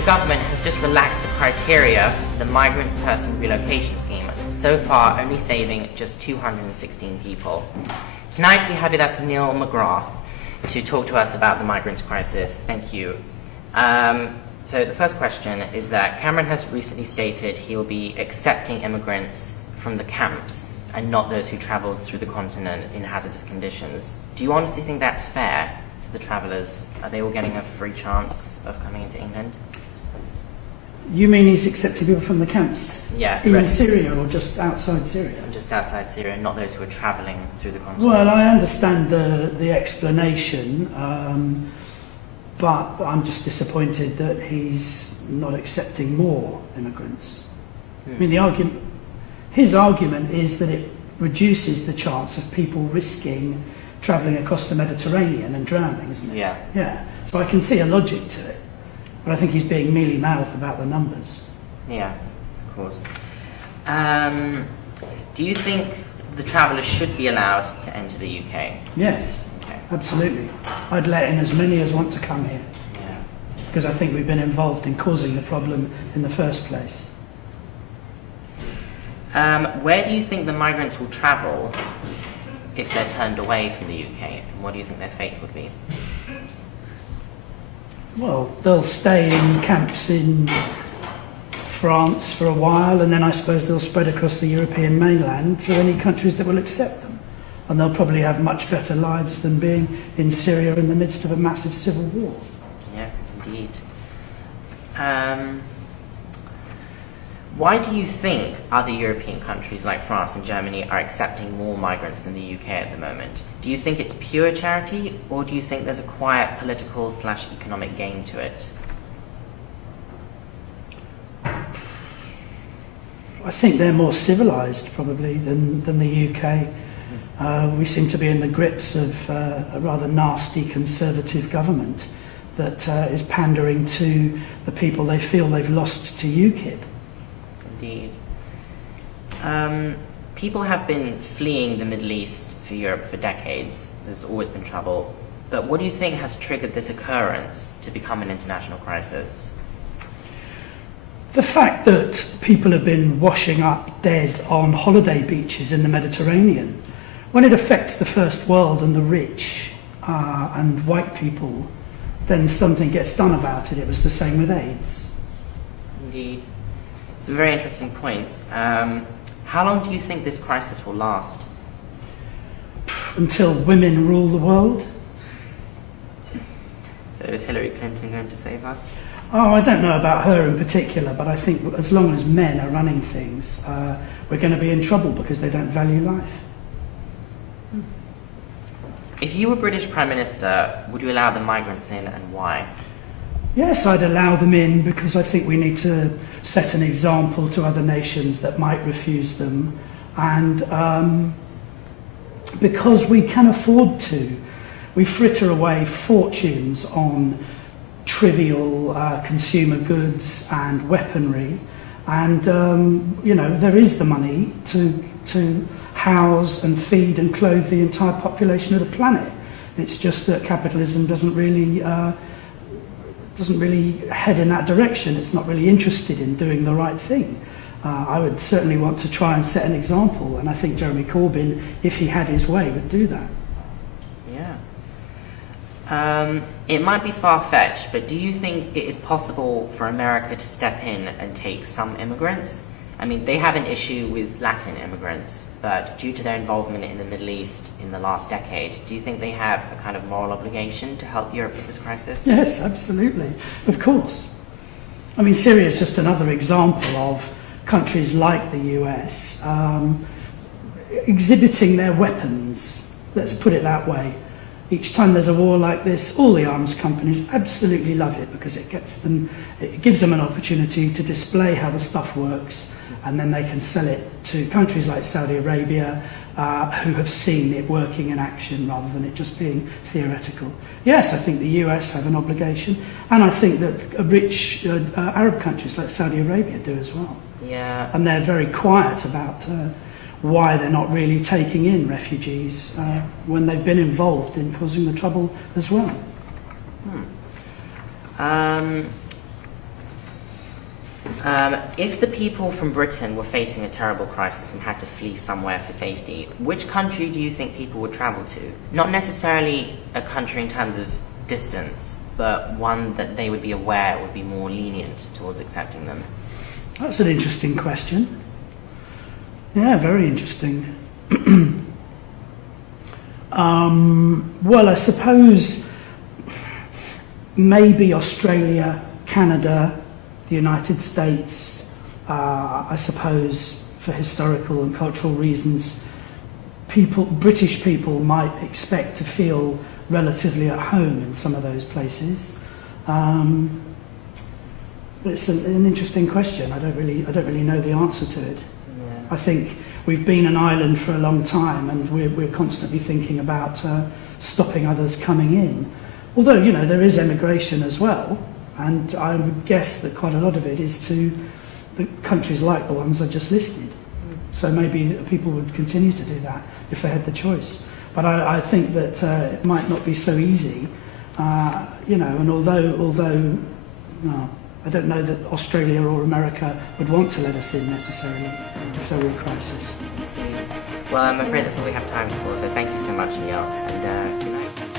the government has just relaxed the criteria for the Migrant Person Relocation Scheme, so far only saving just 216 people. Tonight we have with us Neil McGrath to talk to us about the Migrant Crisis. Thank you. So the first question is that Cameron has recently stated he will be accepting immigrants from the camps and not those who travelled through the continent in hazardous conditions. Do you honestly think that's fair to the travellers? Are they all getting a free chance of coming into England? You mean he's accepting people from the camps? Yeah. In Syria or just outside Syria? Just outside Syria, not those who are travelling through the continent. Well, I understand the explanation, but I'm just disappointed that he's not accepting more immigrants. I mean, his argument is that it reduces the chance of people risking travelling across the Mediterranean and drowning, isn't it? Yeah. Yeah. So I can see a logic to it, but I think he's being mealy-mouthed about the numbers. Yeah, of course. Do you think the travellers should be allowed to enter the UK? Yes, Okay. absolutely. I'd let in as many as want to come here, Yeah. because I think we've been involved in causing the problem in the first place. Where do you think the migrants will travel if they're turned away from the UK? And what do you think their fate would be? Well, they'll stay in camps in France for a while, and then I suppose they'll spread across the European mainland to any countries that will accept them. And they'll probably have much better lives than being in Syria in the midst of a massive civil war. Yeah, indeed. Why do you think other European countries like France and Germany are accepting more migrants than the UK at the moment? Do you think it's pure charity, or do you think there's a quiet political/economic gain to it? I think they're more civilised probably than the UK. We seem to be in the grips of a rather nasty conservative government that is pandering to the people they feel they've lost to UKIP. Indeed. People have been fleeing the Middle East for Europe for decades. There's always been trouble. But what do you think has triggered this occurrence to become an international crisis? The fact that people have been washing up dead on holiday beaches in the Mediterranean, when it affects the first world and the rich and white people, then something gets done about it. It was the same with AIDS. Indeed. Some very interesting points. How long do you think this crisis will last? Until women rule the world. So is Hillary Clinton going to save us? Oh, I don't know about her in particular, but I think as long as men are running things, we're going to be in trouble because they don't value life. If you were British Prime Minister, would you allow the migrants in, and why? Yes, I'd allow them in because I think we need to set an example to other nations that might refuse them, and because we can afford to. We fritter away fortunes on trivial consumer goods and weaponry, and you know, there is the money to house and feed and clothe the entire population of the planet. It's just that capitalism doesn't really head in that direction. It's not really interested in doing the right thing. I would certainly want to try and set an example, and I think Jeremy Corbyn, if he had his way, would do that. Yeah. It might be far-fetched, but do you think it is possible for America to step in and take some immigrants? I mean, they have an issue with Latin immigrants, but due to their involvement in the Middle East in the last decade, do you think they have a kind of moral obligation to help Europe with this crisis? Yes, absolutely. Of course. I mean, Syria is just another example of countries like the US exhibiting their weapons, let's put it that way. Each time there's a war like this, all the arms companies absolutely love it because it gives them an opportunity to display how the stuff works, and then they can sell it to countries like Saudi Arabia who have seen it working in action rather than it just being theoretical. Yes, I think the US have an obligation, and I think that rich Arab countries like Saudi Arabia do as well. Yeah. And they're very quiet about why they're not really taking in refugees when they've been involved in causing the trouble as well. If the people from Britain were facing a terrible crisis and had to flee somewhere for safety, which country do you think people would travel to? Not necessarily a country in terms of distance, but one that they would be aware would be more lenient towards accepting them. That's an interesting question. Yeah, very interesting. Well, I suppose maybe Australia, Canada, the United States, I suppose for historical and cultural reasons, British people might expect to feel relatively at home in some of those places. It's an interesting question. I don't really know the answer to it. Yeah. I think we've been an island for a long time, and we're constantly thinking about stopping others coming in. Although, you know, there is emigration as well, and I would guess that quite a lot of it is to the countries like the ones I've just listed. So maybe people would continue to do that if they had the choice. But I think that it might not be so easy, you know, and although no, I don't know that Australia or America would want to let us in necessarily if there were a crisis. Well, I'm afraid that's all we have time for, so thank you so much, Neil, and good night.